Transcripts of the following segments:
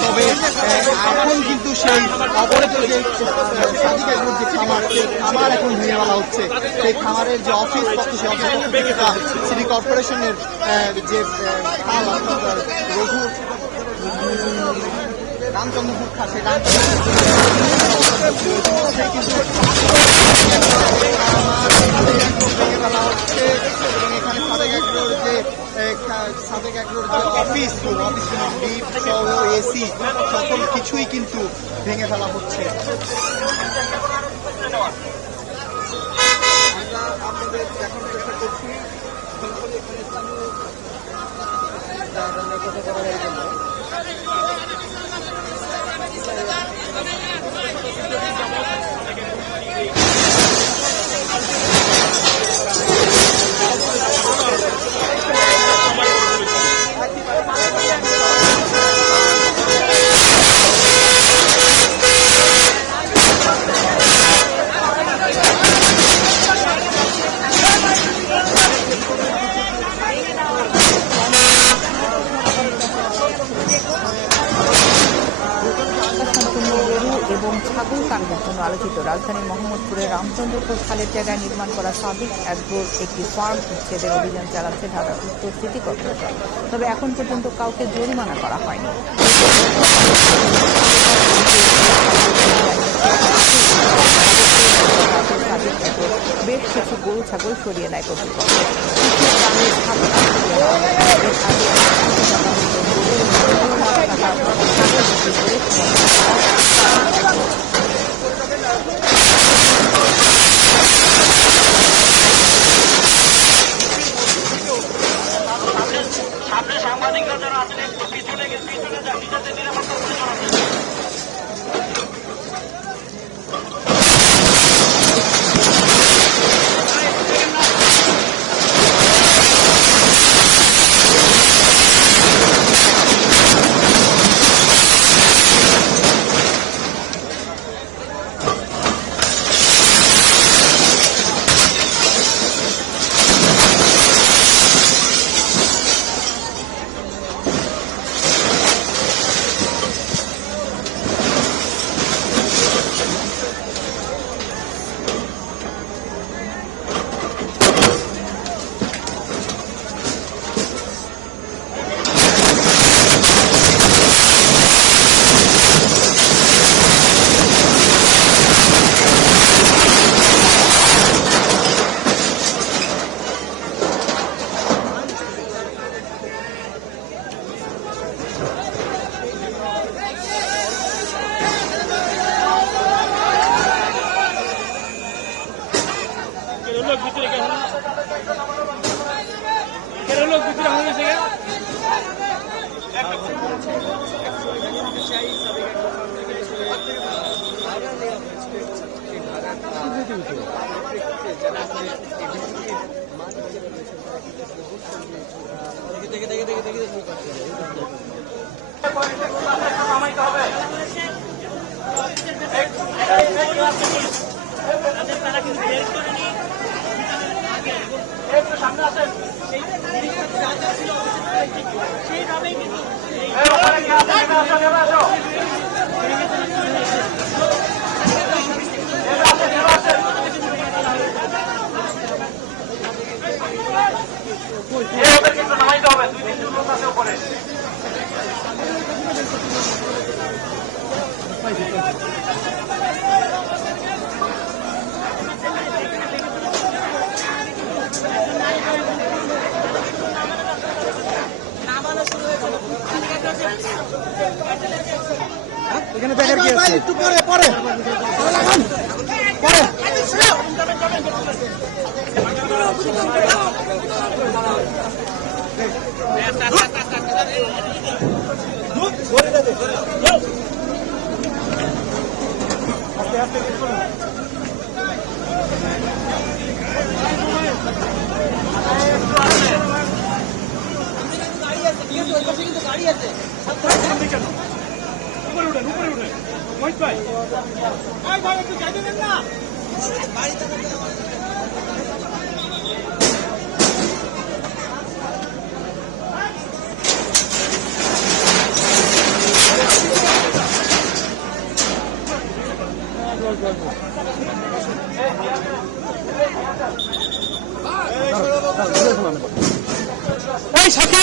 তবে এখন কিন্তু সেই অবরোধ যে সাদিক এগ্রোর যে খামার এখন ভেঙে ফেলা হচ্ছে। সেই খামারের যে অফিস পক্ষ সেই অফিস সিটি কর্পোরেশনের যে আপনার রঘু রামচন্দ্রপুর খা সেই রামচন্দ্রপুর সেই কিন্তু ভেঙে ফেলা হচ্ছে এবং এখানে সাদেক এগ্রোর যে অফিস অফিস লিফট সহ এসি সকল কিছুই কিন্তু ভেঙে ফেলা হচ্ছে আমরা আপনাদের দেখানোর চেষ্টা করছি এখানে স্থানীয় যারা কথা এবং ছাগল জন্য আলোচিত রাজধানীর মোহাম্মদপুরের রামচন্দ্রপুর খালের জায়গায় নির্মাণ করা সাদিক অ্যাগ্রোর একটি ফার্ম উচ্ছেদের অভিযান চালাচ্ছে ঢাকা উত্তর সিটি কর্পোরেশন। তবে এখন পর্যন্ত কাউকে জরিমানা করা হয়নি। বেশ কিছু গরু ছাগল সরিয়ে নেয় কর্তৃপক্ষ। একটু সামনে আসেন এই ওখানে কে আছে নেমে আসো নেমে আসো নেমে আসেন নেমে আসেন এই ওদের কিন্তু নামাইতে হবে দুই তিনজন লোক আছে উপরে এখানে দেখার কি আছে একটু পরে পরে পরে উপরে উঠেন উপরে উঠেন মহিত ভাই ভাই একটু যাইতে দেন না। এই সাথে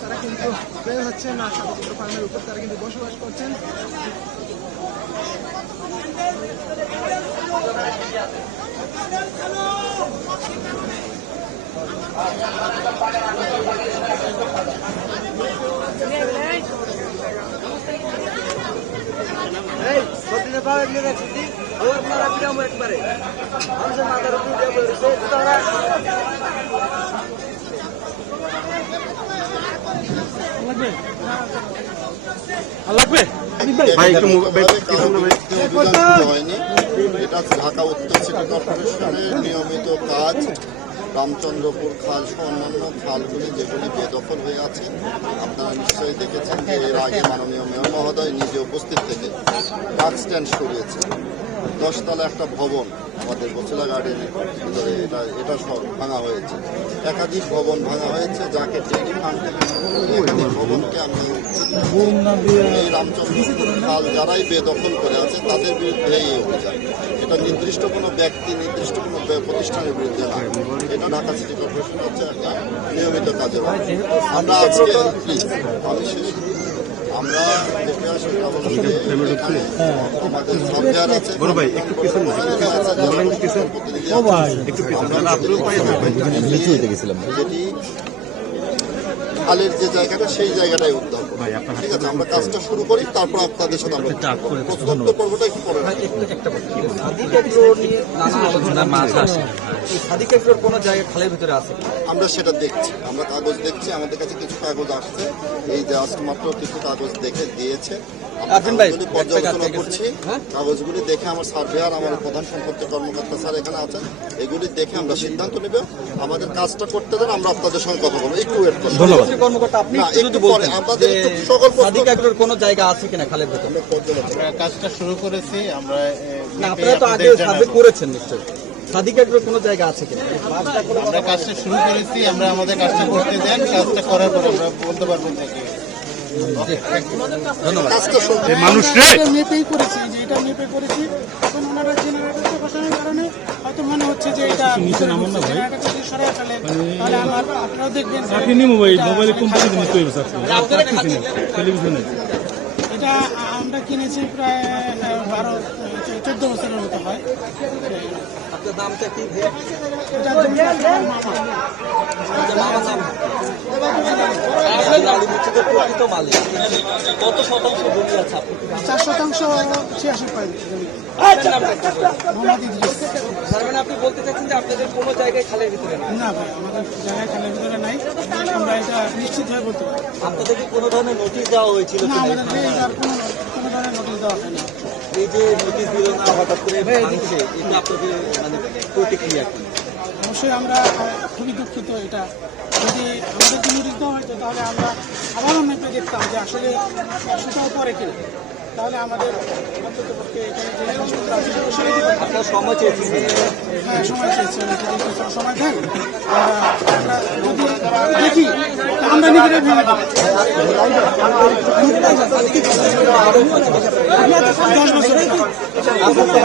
তারা কিন্তু বের হচ্ছেন না সাধারণত ফার্মের উপর তারা কিন্তু বসবাস করছেন সত্যি পাওয়া গেলে রাখছি ওর মারা বিরাম একবারে। মানুষের মাথার উপর দিয়ে বলেছে তারা হয়নি। এটা ঢাকা উত্তর সিটি কর্পোরেশনের নিয়মিত কাজ। রামচন্দ্রপুর খাল সহ অন্যান্য খালগুলি যেগুলি বেদখল হয়ে আছে, আপনারা নিশ্চয়ই দেখেছেন যে এর আগে মাননীয় মেয়র মহোদয় নিজে উপস্থিত থেকে বাস স্ট্যান্ড সরিয়েছে। দশতলা একটা ভবন, আমাদের বছলা গার্ডেনের ভিতরে এটা এটা সব ভাঙা হয়েছে। একাধিক ভবন ভাঙা হয়েছে, যাকে থেকে একাধিক ভবনকে আমি এই রামচন্দ্রপুর খাল যারাই বেদখল করে আছে, তাদের বিরুদ্ধে এই অভিযান। এটা নির্দিষ্ট কোনো ব্যক্তি নির্দিষ্ট কোনো প্রতিষ্ঠানের বিরুদ্ধে না। এটা ঢাকা সিটি কর্পোরেশন হচ্ছে একটা নিয়মিত কাজের আমরা আজকে আমি শেষ আমরা দেখে আসি আছে একটু যেটি খালের যে জায়গাটা সেই জায়গাটাই উদ্ধার করব। ঠিক আছে আমরা কাজটা শুরু করি তারপর আপনাদের সাথে আমরা প্রশ্নোত্তর পর্বটা একটু পরে। সেটা দেখছি আমরা কাগজ দেখছি আমাদের কাছে কিছু কাগজ আসছে। এই যে জাস্ট মাত্র কিছু কাগজ দেখে দিয়েছে। পর্যালোচনা করছি। হ্যাঁ? কাগজগুলি দেখে আমার সার্ভেয়ার আমার প্রধান সম্পত্তি কর্মকর্তা স্যার এখানে আছেন এগুলি দেখে আমরা সিদ্ধান্ত নেব। আমাদের কাজটা করতে দেন আমরা আপনাদের সঙ্গে কথা বলব। একটু ওয়েট করুন। ধন্যবাদ। কর্মকর্তা আপনি একটু যদি একটু আমাদের একটু সকল সাদিক এগ্রোর কোনো জায়গা আছে কিনা খালের ভিতরে? আমরা কাজটা শুরু করেছি আমরা না আপনারা তো আগে সার্ভে করেছেন নিশ্চয়ই। সাদিক এগ্রোর কোনো জায়গা আছে কিনা? আমরা কাজটা শুরু করেছি আমরা আমাদের কাজটা করতে দেন কাজটা করার পর আমরা বলতে পারব কি এটা মেপেই করেছি যে এটা মেপে করেছি এখন ওনারা জেনারেটরটা বসানোর কারণে। হয়তো মনে হচ্ছে যে এটা জেনারেটর যদি সরিয়ে ফেলে তাহলে আমার আপনারাও দেখবেন আপনি মোবাইল কোম্পানি টেলিভিশনে। এটা আমরা কিনেছি প্রায় বারো চোদ্দ বছরের মতো হয়। আপনার নামটা কি? প্রকৃত মালিক। কত শতাংশ জমি আছে? চার শতাংশ ছিয়াশি পয়েন্ট আপনি বলতে চাচ্ছেন যে আপনাদের কোনো জায়গায় খালের ভিতরে না ভাই আমাদের জায়গায় খেলার ভিতরে নাই আমরা এটা নিশ্চিত হয়ে বলতে পারি। আপনাদেরকে কোনো ধরনের নোটিশ দেওয়া হয়েছিল না আমাদের কোনো কোনো ধরনের নোটিশ দেওয়া হয়নি। এই যে নোটিশ দিল না হঠাৎ করে ভাঙছে এটা আপনাদের মানে প্রতিক্রিয়া কি? অবশ্যই আমরা খুবই দুঃখিত এটা। যদি আমাদেরকে নোটিশ দেওয়া হয়তো তাহলে আমরা আবারও মেপে দেখতাম যে আসলে সেটাও পরে কিনা। তাহলে আমাদের অন্তত এখানে যে জিনিসপত্র আছে। আপনার সময় চেয়েছেন। হ্যাঁ সময় চেয়েছি সময় দেন দেখি আমরা নিজেরাই ভেবে দশ বছর। দশ বছর।